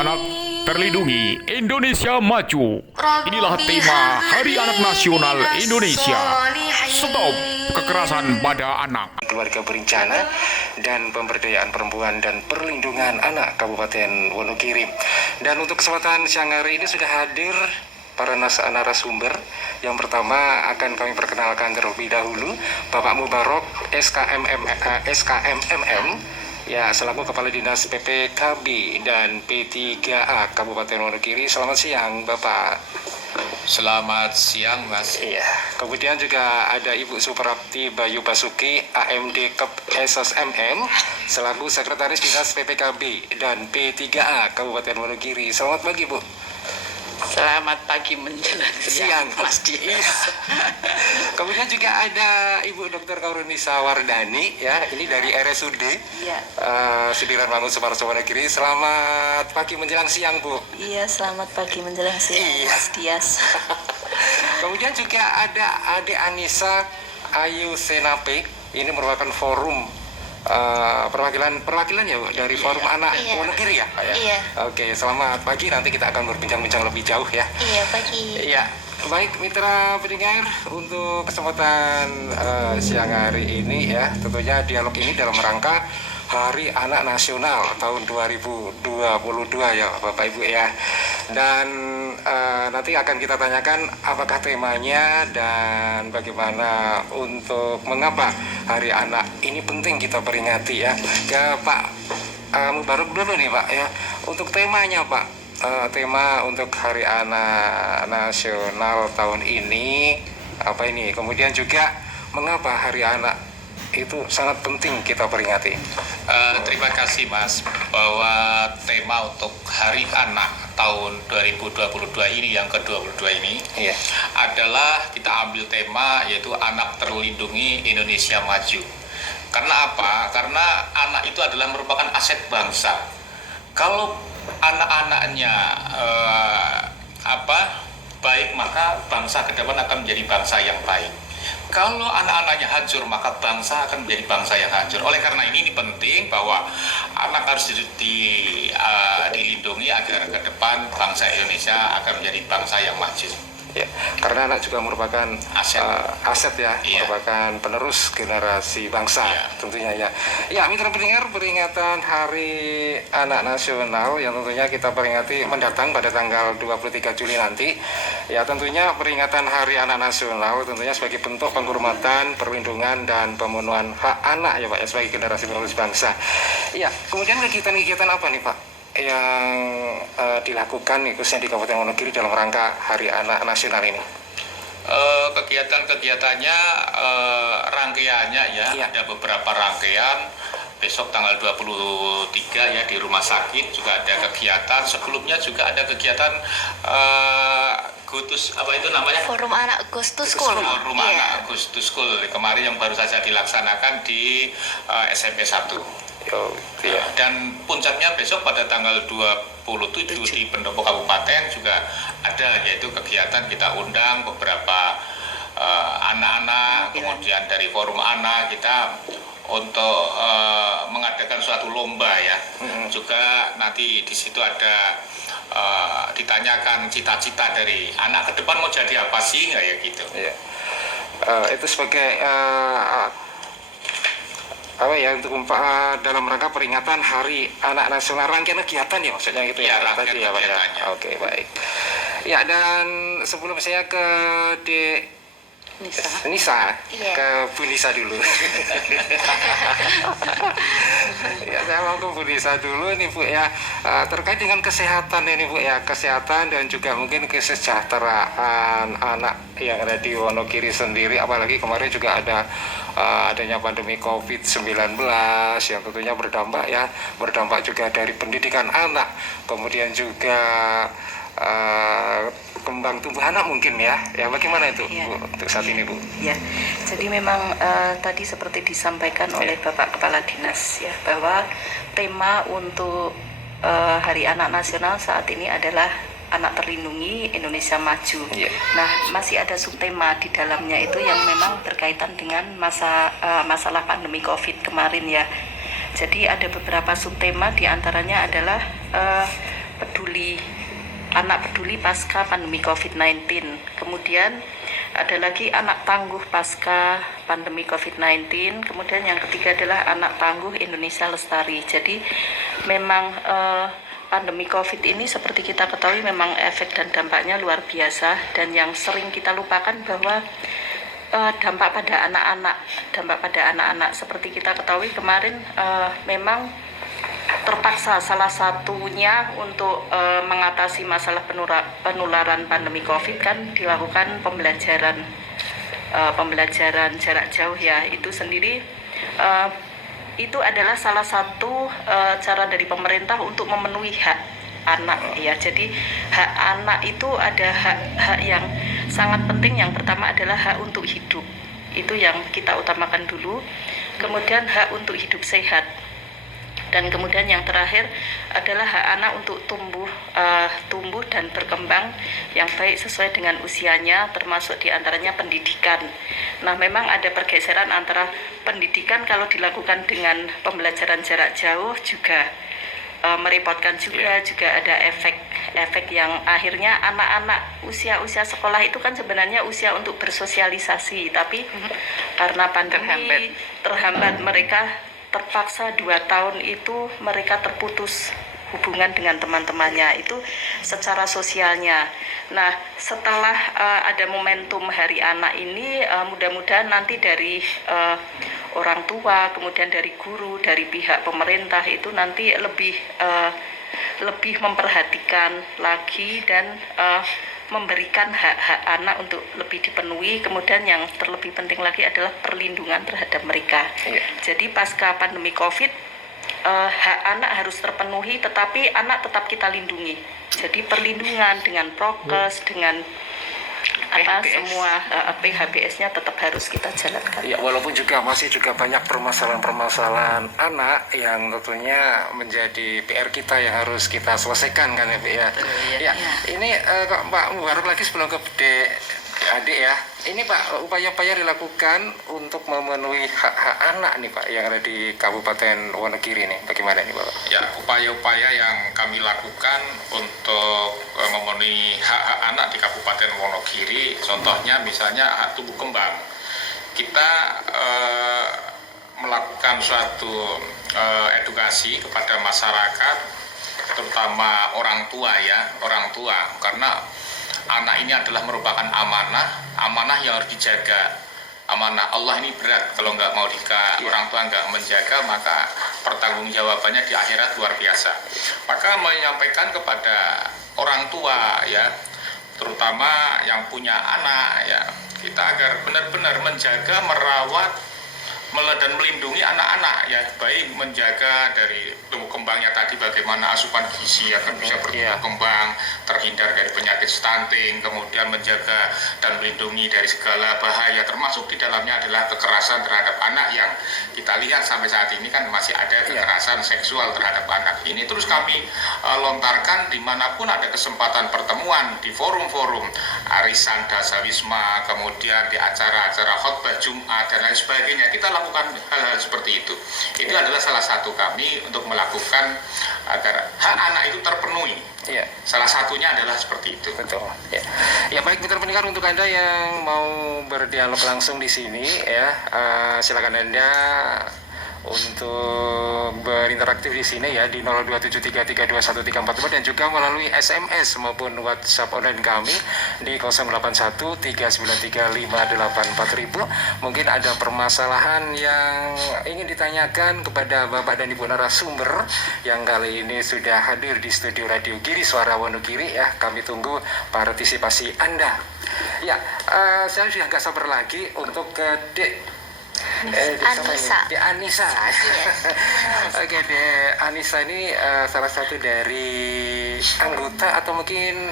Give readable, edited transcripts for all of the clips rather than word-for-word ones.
Anak terlindungi, Indonesia maju. Inilah tema Hari Anak Nasional Indonesia. Stop kekerasan pada anak. Keluarga berencana dan pemberdayaan perempuan dan perlindungan anak Kabupaten Wonogiri. Dan untuk kesempatan siang hari ini sudah hadir para narasumber. Yang pertama akan kami perkenalkan terlebih dahulu Bapak Mubarok SKMMM ya, selaku Kepala Dinas PPKB dan P3A Kabupaten Wonogiri. Selamat siang Bapak. Selamat siang Mas. Iya. Kemudian juga ada Ibu Suprapti Bayu Basuki AMD Kep SSMM selaku Sekretaris Dinas PPKB dan P3A Kabupaten Wonogiri. Selamat pagi Bu. Selamat pagi menjelang siang, Mas Dias. Kemudian juga ada Ibu Dr. Kaurunisa Wardani ya, ini dari RSUD Sudiran Mangun Sumarso Wonogiri. Selamat pagi menjelang siang Bu. Iya, selamat pagi menjelang siang, Mas Dias. Kemudian juga ada Ade Anissa Ayu Senape. Ini merupakan forum perwakilan ya Bu, dari Forum Anak Wonogiri ya Pak ya? Iya. Oke, selamat pagi, nanti kita akan berbincang-bincang lebih jauh ya. Iya, pagi. Iya, baik mitra pendengar, untuk kesempatan siang hari ini ya, tentunya dialog ini dalam rangka Hari Anak Nasional tahun 2022 ya Bapak Ibu ya. Dan nanti akan kita tanyakan apakah temanya dan bagaimana untuk mengapa Hari Anak ini penting kita peringati ya. Ke Pak Mubarok dulu nih Pak ya. Untuk temanya Pak, tema untuk Hari Anak Nasional tahun ini apa ini? Kemudian juga mengapa Hari Anak itu sangat penting kita peringati. Terima kasih Mas, bahwa tema untuk Hari Anak tahun 2022 ini, yang ke-22 ini adalah kita ambil tema yaitu Anak Terlindungi Indonesia Maju. Karena apa? Karena anak itu adalah merupakan aset bangsa. Kalau anak-anaknya baik, maka bangsa ke depan akan menjadi bangsa yang baik. Kalau anak-anaknya hancur, maka bangsa akan menjadi bangsa yang hancur. Oleh karena ini penting bahwa anak harus dilindungi agar ke depan bangsa Indonesia akan menjadi bangsa yang maju. Ya, karena anak juga merupakan aset ya, merupakan penerus generasi bangsa tentunya ya. Ya, mitra pendengar, peringatan Hari Anak Nasional yang tentunya kita peringati mendatang pada tanggal 23 Juli nanti. Ya, tentunya peringatan Hari Anak Nasional tentunya sebagai bentuk penghormatan, perlindungan dan pemenuhan hak anak ya Pak ya, sebagai generasi penerus bangsa. Ya, kemudian kegiatan-kegiatan apa nih Pak yang dilakukan khususnya di Kabupaten Wonogiri dalam rangka Hari Anak Nasional ini? Kegiatannya rangkaiannya ada beberapa rangkaian. Besok tanggal 23 ya di rumah sakit juga ada kegiatan. Sebelumnya juga ada kegiatan Forum Anak Goes to School. Forum Anak Goes to School kemarin yang baru saja dilaksanakan di SMP 1. Dan puncaknya besok pada tanggal 27 di Pendopo Kabupaten juga ada, yaitu kegiatan kita undang beberapa anak-anak, kemudian dari Forum Anak kita untuk mengadakan suatu lomba ya. Juga nanti di situ ada ditanyakan cita-cita dari anak ke depan mau jadi apa sih, ya gitu. Itu sebagai untuk dalam rangka peringatan Hari Anak Nasional, rangkaian kegiatan ya maksudnya gitu ya. Rangkaian kegiatannya. Oke, baik. Ya, dan sebelum saya ke Nisa, ke Bu Nisa dulu. Ya, saya mau ke Bu Nisa dulu nih Bu ya, terkait dengan kesehatan ini Bu ya, kesehatan dan juga mungkin kesejahteraan anak yang ada di Wonogiri sendiri, apalagi kemarin juga ada adanya pandemi COVID-19 yang tentunya berdampak juga dari pendidikan anak, kemudian juga kembang tumbuh anak mungkin ya bagaimana itu Bu untuk saat ini Bu? Ya, jadi memang tadi seperti disampaikan oleh Bapak Kepala Dinas ya, bahwa tema untuk Hari Anak Nasional saat ini adalah Anak Terlindungi Indonesia Maju. Nah, masih ada subtema di dalamnya itu yang memang berkaitan dengan masalah pandemi COVID kemarin ya. Jadi ada beberapa subtema, diantaranya adalah peduli pasca pandemi COVID-19. Kemudian ada lagi anak tangguh pasca pandemi COVID-19. Kemudian yang ketiga adalah anak tangguh Indonesia Lestari. Jadi memang pandemi COVID ini seperti kita ketahui memang efek dan dampaknya luar biasa, dan yang sering kita lupakan bahwa dampak pada anak-anak seperti kita ketahui kemarin memang terpaksa salah satunya untuk mengatasi masalah penularan pandemi COVID kan dilakukan pembelajaran jarak jauh ya. Itu sendiri itu adalah salah satu cara dari pemerintah untuk memenuhi hak anak ya. Jadi hak anak itu ada hak yang sangat penting. Yang pertama adalah hak untuk hidup, itu yang kita utamakan dulu. Kemudian hak untuk hidup sehat, dan kemudian yang terakhir adalah hak anak untuk tumbuh dan berkembang yang baik sesuai dengan usianya, termasuk diantaranya pendidikan. Nah, memang ada pergeseran antara pendidikan kalau dilakukan dengan pembelajaran jarak jauh juga merepotkan juga ada efek yang akhirnya anak-anak usia sekolah itu kan sebenarnya usia untuk bersosialisasi, tapi karena pandemi terhambat, mereka terpaksa 2 tahun itu mereka terputus hubungan dengan teman-temannya itu secara sosialnya. Nah, setelah ada momentum Hari Anak ini, mudah-mudahan nanti dari orang tua, kemudian dari guru, dari pihak pemerintah itu nanti lebih memperhatikan lagi dan memberikan hak-hak anak untuk lebih dipenuhi. Kemudian yang terlebih penting lagi adalah perlindungan terhadap mereka. Jadi pasca pandemi COVID, hak anak harus terpenuhi, tetapi anak tetap kita lindungi. Jadi perlindungan dengan prokes, dengan semua PHBS-nya tetap harus kita jalankan. Ya, walaupun masih banyak permasalahan anak yang tentunya menjadi PR kita yang harus kita selesaikan kan ya. Ini Pak Mubarak lagi sebelum ke adik ya. Ini Pak, upaya-upaya dilakukan untuk memenuhi hak-hak anak nih Pak yang ada di Kabupaten Wonogiri nih. Bagaimana nih Pak? Ya, upaya-upaya yang kami lakukan untuk memenuhi hak-hak anak di Kabupaten Wonogiri, contohnya misalnya hak tumbuh kembang. Kita melakukan suatu edukasi kepada masyarakat, terutama orang tua, karena anak ini adalah merupakan amanah yang harus dijaga. Amanah Allah ini berat, kalau orang tua nggak menjaga, maka pertanggungjawabannya di akhirat luar biasa. Maka menyampaikan kepada orang tua ya, terutama yang punya anak ya, kita agar benar-benar menjaga, merawat dan melindungi anak-anak ya, baik menjaga dari tumbuh kembangnya tadi, bagaimana asupan gizi agar bisa bertumbuh kembang, terhindar dari penyakit stunting, kemudian menjaga dan melindungi dari segala bahaya, termasuk di dalamnya adalah kekerasan terhadap anak yang kita lihat sampai saat ini kan masih ada kekerasan seksual terhadap anak. Ini terus kami lontarkan dimanapun ada kesempatan pertemuan, di forum-forum arisan dasawisma, kemudian di acara-acara khotbah Jumat dan lain sebagainya. Kita lakukan hal-hal seperti itu. Itu adalah salah satu kami untuk melakukan agar hak anak itu terpenuhi. Salah satunya adalah seperti itu. Betul. Ya baik mitra pendengar, untuk Anda yang mau berdialog langsung di sini ya, silakan Anda untuk berinteraktif di sini ya di 0273321345 dan juga melalui SMS maupun WhatsApp online kami di 081393584000. Mungkin ada permasalahan yang ingin ditanyakan kepada Bapak dan Ibu narasumber yang kali ini sudah hadir di studio Radio Giri Suara Wonogiri ya. Kami tunggu partisipasi Anda. Ya, saya sudah nggak sabar lagi untuk ke Anissa. Oke, Anissa ini salah satu dari anggota atau mungkin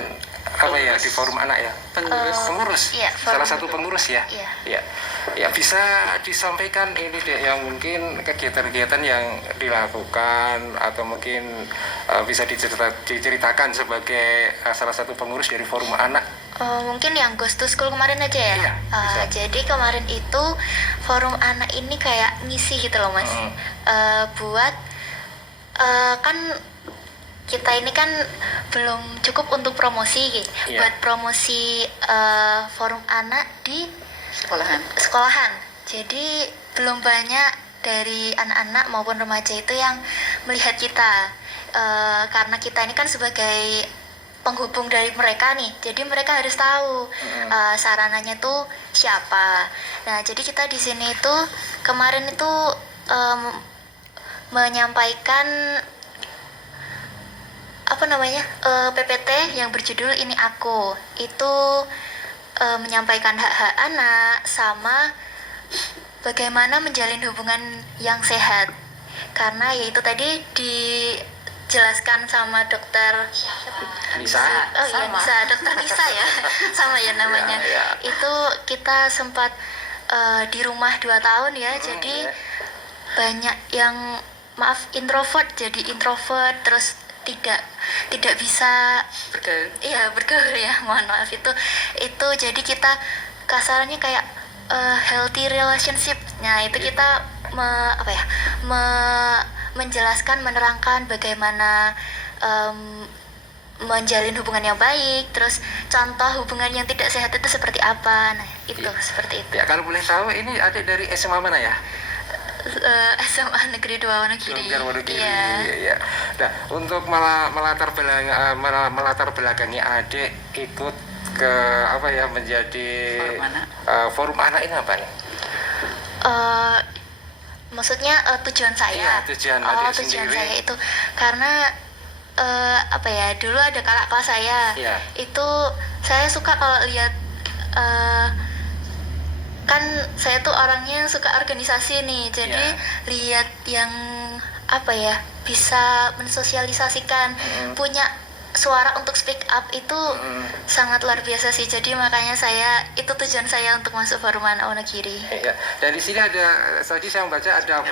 di forum anak ya, pengurus. Salah satu pengurus ya. Ya, bisa disampaikan ini yang mungkin kegiatan-kegiatan yang dilakukan atau mungkin bisa diceritakan sebagai salah satu pengurus dari forum anak. Mungkin yang Ghost to School kemarin aja ya. Jadi kemarin itu forum anak ini kayak ngisi gitu loh Mas. Buat kan kita ini kan belum cukup untuk promosi gitu. Iya. Buat promosi forum anak di sekolahan. Jadi belum banyak dari anak-anak maupun remaja itu yang melihat kita. Karena kita ini kan sebagai penghubung dari mereka nih, jadi mereka harus tahu sarananya tuh siapa. Nah, jadi kita di sini itu kemarin itu menyampaikan PPT yang berjudul Ini Aku. Itu menyampaikan hak-hak anak sama bagaimana menjalin hubungan yang sehat. Karena yaitu tadi dijelaskan sama dokter Bisa. Oh iya, bisa dokter Nisa ya. Sama ya namanya. Ya. Itu kita sempat di rumah 2 tahun ya. Jadi ya. banyak yang introvert jadi introvert, terus tidak bisa bergaul ya, mohon maaf. Itu jadi kita kasarnya kayak healthy relationship. Nah, itu kita menjelaskan, menerangkan bagaimana menjalin hubungan yang baik, terus contoh hubungan yang tidak sehat itu seperti apa. Nah, itu seperti itu. Ya, kalau boleh tahu ini adik dari SMA mana ya? SMA Negeri 2 Wonogiri. Iya. Nah, untuk melatar belakangi adik ikut ke menjadi forum anak ini apa nih? Maksudnya tujuan saya. Iya, tujuan adik tujuan sendiri. saya itu karena dulu ada kakak kelas saya. Iya. Itu saya suka kalau lihat kan saya tuh orangnya suka organisasi nih, jadi lihat yang bisa mensosialisasikan, punya suara untuk speak up itu sangat luar biasa sih. Jadi makanya itu tujuan saya untuk masuk forum anak Wonogiri. Ya. Dan di sini ada, tadi saya membaca ada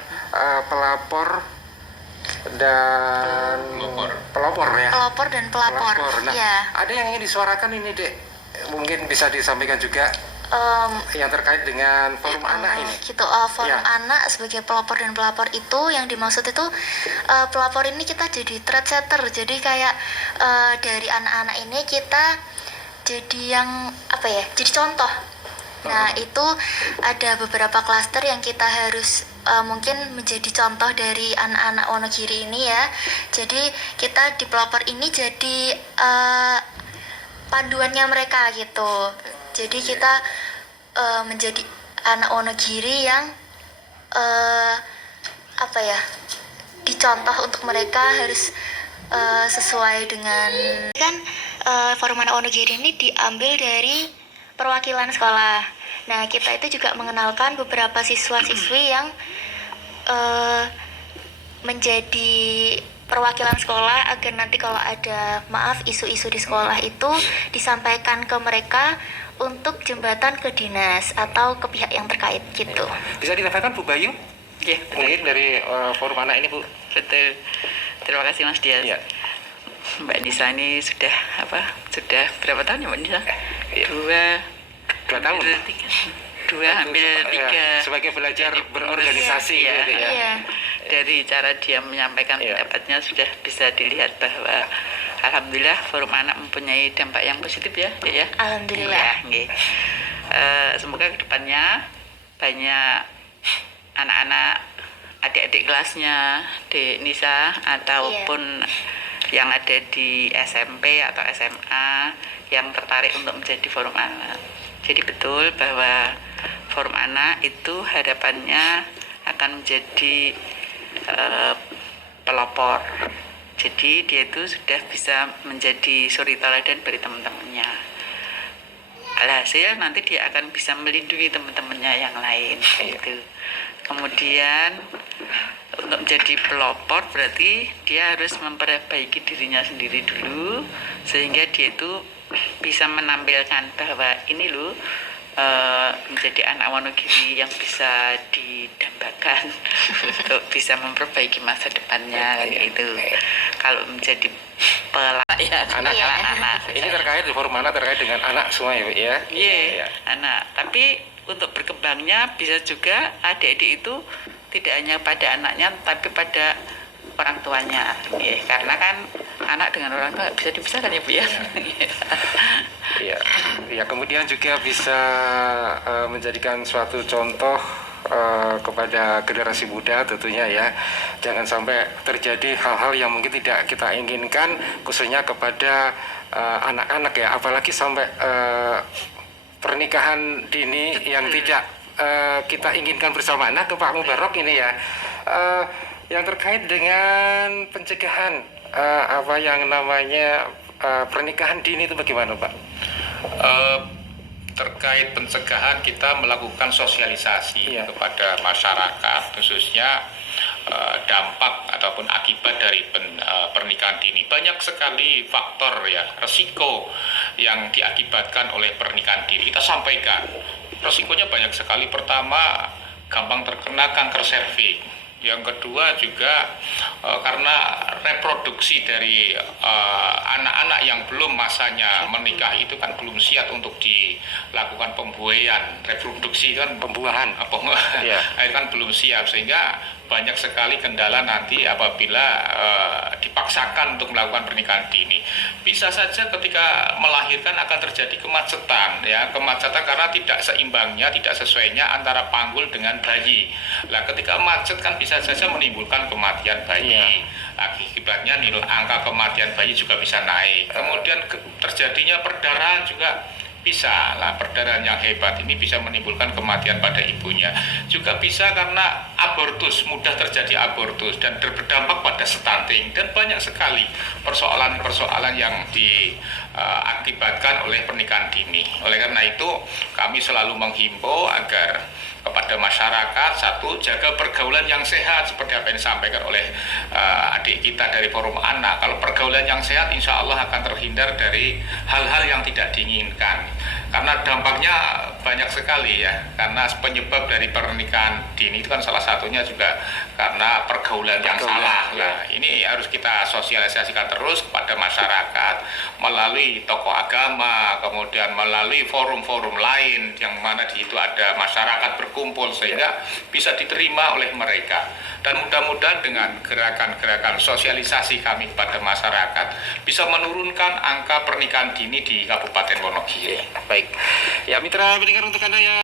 pelapor dan pelopor ya. Pelopor dan pelapor. Nah, ya. ada yang ingin disuarakan ini, Dek. Mungkin bisa disampaikan juga yang terkait dengan forum anak ini. Forum anak sebagai pelopor dan pelapor itu yang dimaksud itu pelapor ini kita jadi trendsetter. Jadi kayak dari anak-anak ini kita jadi yang jadi contoh. Nah, itu ada beberapa klaster yang kita harus mungkin menjadi contoh dari anak-anak Wonogiri ini ya. Jadi kita di pelopor ini jadi panduannya mereka gitu. Jadi kita menjadi anak Wonogiri yang dicontoh untuk mereka, harus sesuai dengan kan forum anak Wonogiri ini diambil dari perwakilan sekolah. Nah, kita itu juga mengenalkan beberapa siswa-siswi yang menjadi perwakilan sekolah agar nanti kalau ada isu-isu di sekolah itu disampaikan ke mereka untuk jembatan ke dinas atau ke pihak yang terkait gitu. Bisa dikatakan Bu Bayu? Ya, Mungkin dari forum anak ini, Bu. betul. Terima kasih Mas Dias. Iya. Mbak Nisa ini sudah berapa tahun ya Mbak Nisa? Dua tahun. Hampir tiga. Sebagai belajar berorganisasi ya. gitu ya. Iya. Dari cara dia menyampaikan pendapatnya sudah bisa dilihat bahwa alhamdulillah forum anak mempunyai dampak yang positif ya. Alhamdulillah. Ya, semoga kedepannya banyak anak-anak adik-adik kelasnya di Nisa ataupun yang ada di SMP atau SMA yang tertarik untuk menjadi forum anak. Jadi betul bahwa forum anak itu harapannya akan menjadi pelopor. Jadi dia itu sudah bisa menjadi suri teladan bagi teman-temannya. Alhasil nanti dia akan bisa melindungi teman-temannya yang lain. Gitu. Kemudian untuk menjadi pelopor berarti dia harus memperbaiki dirinya sendiri dulu sehingga dia itu bisa menampilkan bahwa ini loh menjadi anak Wonogiri yang bisa didambakan untuk bisa memperbaiki masa depannya itu. Kalau menjadi anak. Ini terkait di forum anak terkait dengan anak semua ya. Iya, anak. Tapi untuk berkembangnya bisa juga adik-adik itu tidak hanya pada anaknya tapi pada orang tuanya, ya. Karena kan anak dengan orang tua nggak bisa dipisahkan ya Bu ya. Iya, ya kemudian juga bisa menjadikan suatu contoh kepada generasi muda tentunya ya. Jangan sampai terjadi hal-hal yang mungkin tidak kita inginkan, khususnya kepada anak-anak ya, apalagi sampai pernikahan dini yang tidak kita inginkan bersama. Nah, ke Pak Mubarok ini ya, yang terkait dengan pencegahan apa yang namanya pernikahan dini itu bagaimana Pak? Terkait pencegahan kita melakukan sosialisasi kepada masyarakat, khususnya dampak ataupun akibat dari pernikahan dini. Banyak sekali faktor ya, resiko yang diakibatkan oleh pernikahan dini. Kita sampaikan, resikonya banyak sekali. Pertama, gampang terkena kanker serviks. Yang kedua juga karena reproduksi dari anak-anak yang belum masanya menikah itu kan belum siap untuk dilakukan pembuayan. Reproduksi kan pembuahan itu kan belum siap, sehingga banyak sekali kendala nanti apabila dipaksakan untuk melakukan pernikahan dini. Bisa saja ketika melahirkan akan terjadi kemacetan ya, kemacetan karena tidak seimbangnya, tidak sesuainya antara panggul dengan bayi. Nah, ketika macet kan bisa saja menimbulkan kematian bayi. Akibatnya nilai angka kematian bayi juga bisa naik. Kemudian terjadinya perdarahan juga bisa. Lah, perdarahan yang hebat ini bisa menimbulkan kematian pada ibunya. Juga bisa karena abortus, mudah terjadi abortus dan berdampak pada stunting, dan banyak sekali persoalan-persoalan yang diakibatkan oleh pernikahan dini. Oleh karena itu, kami selalu menghimbau agar kepada masyarakat, satu, jaga pergaulan yang sehat seperti apa yang disampaikan oleh adik kita dari Forum Anak. Kalau pergaulan yang sehat, insya Allah akan terhindar dari hal-hal yang tidak diinginkan. Karena dampaknya banyak sekali ya, karena penyebab dari pernikahan dini itu kan salah satunya juga karena pergaulan yang salah. Nah, ini harus kita sosialisasikan terus kepada masyarakat melalui tokoh agama, kemudian melalui forum-forum lain yang mana di situ ada masyarakat berkumpul sehingga bisa diterima oleh mereka. Dan mudah-mudahan dengan gerakan-gerakan sosialisasi kami kepada masyarakat bisa menurunkan angka pernikahan dini di Kabupaten Wonogiri. Baik, ya mitra pendengar, untuk Anda yang